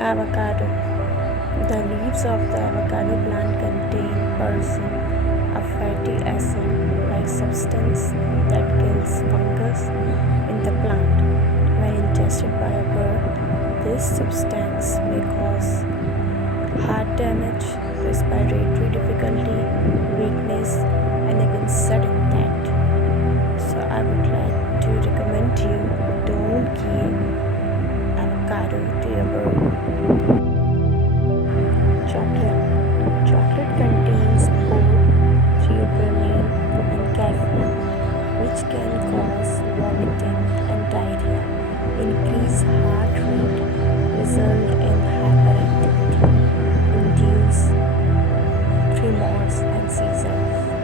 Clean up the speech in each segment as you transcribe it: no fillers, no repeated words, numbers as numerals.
Avocado. The leaves of the avocado plant contain persin, a fatty acid-like substance that kills fungus in the plant. When ingested by a bird, this substance may cause heart damage, respiratory difficulty, weakness, and even sudden death. So I would like to recommend you don't give avocado to your bird. Chocolate. Chocolate contains both theobromine and caffeine, which can cause vomiting and diarrhea, increase heart rate, result in hyperactivity, induce tremors and seizures,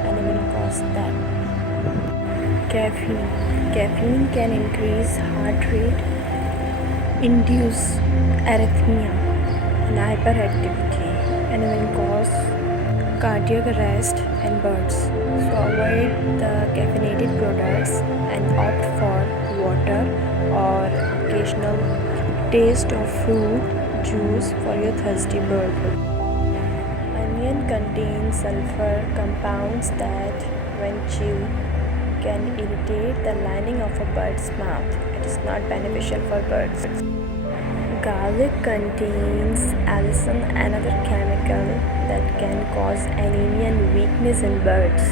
and even cause death. Caffeine. Caffeine can increase heart rate, induce arrhythmia and hyperactivity, and even cause cardiac arrest in birds. So avoid the caffeinated products and opt for water or occasional taste of fruit juice for your thirsty bird. Onion contains sulfur compounds that, when chewed, can irritate the lining of a bird's mouth. It is not beneficial for birds. Garlic contains allicin, another chemical that can cause anemia and weakness in birds.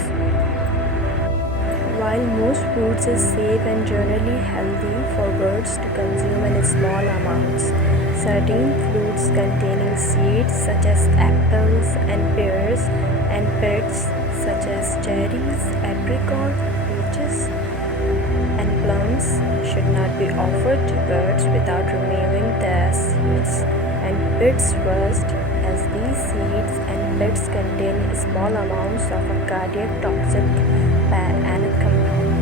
While most fruits are safe and generally healthy for birds to consume in small amounts, certain fruits containing seeds such as apples and pears and pits such as cherries, apricots, peaches, and plums should not be offered to birds without removing their seeds and pits first, as these seeds and pits contain small amounts of a cardiac toxic compound.